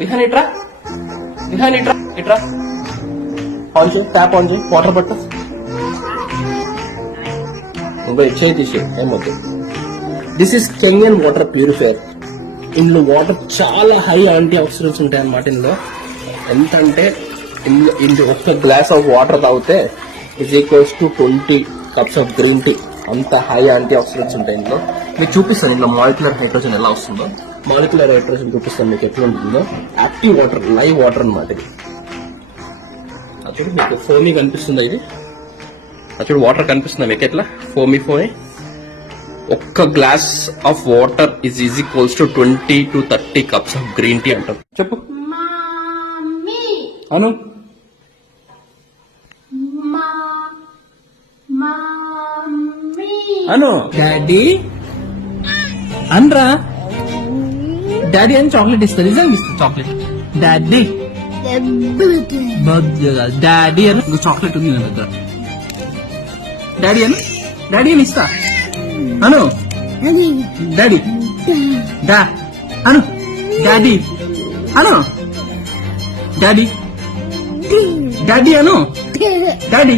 విహాన్ ఇట్రా, విహాన్ ఇట్రా, ఇట్రా. ఆన్ చేయి, ట్యాప్ ఆన్ చేయి, వాటర్ పట్టు. నువ్వు చేయి తీసి ఏమవుతుంది. This is Kangen water purifier. ఇందులో వాటర్ చాలా హై యాంటీ ఆక్సిడెంట్స్ ఉంటాయి అన్నమాట. ఇందులో ఎంత అంటే ఇందులో ఒక్క గ్లాస్ ఆఫ్ వాటర్ తాగితే is equals to 20 cups of green tea. అంత హై యాంటీ ఆక్సిడెంట్స్ ఉంటాయి ఇందులో. మీకు చూపిస్తాను ఇందులో మాలిక్యులర్ హైడ్రోజన్ ఎలా వస్తుందో. మాలిక్యులర్ హైడ్రోజన్ చూపిస్తాను మీకు ఎట్లా ఉంటుందో. యాక్టివ్ వాటర్, లైవ్ వాటర్ అనమాట ఇది. అప్పుడు మీకు ఫోమీ కనిపిస్తుందా? ఇది అప్పుడు వాటర్ కనిపిస్తుందా మీకు? ఎట్లా ఫోమీ ఫోమీ. ఒక్క glass of water is equals to 20 to 30 cups of green tea అంటారు. చెప్పు అను. అను డాడీ అనరా. డాడీ అని చాక్లెట్ ఇస్తారు. నిజంగా ఇస్తారు చాక్లెట్. డాడీ డాడీ అని ఇంకో చాక్లెట్ ఉంది నా దగ్గర. డాడీ అని, డాడీ అని ఇస్తా. అను డాడీ, డా అను, డాడీ అను, డాడీ డాడీ అను, డాడీ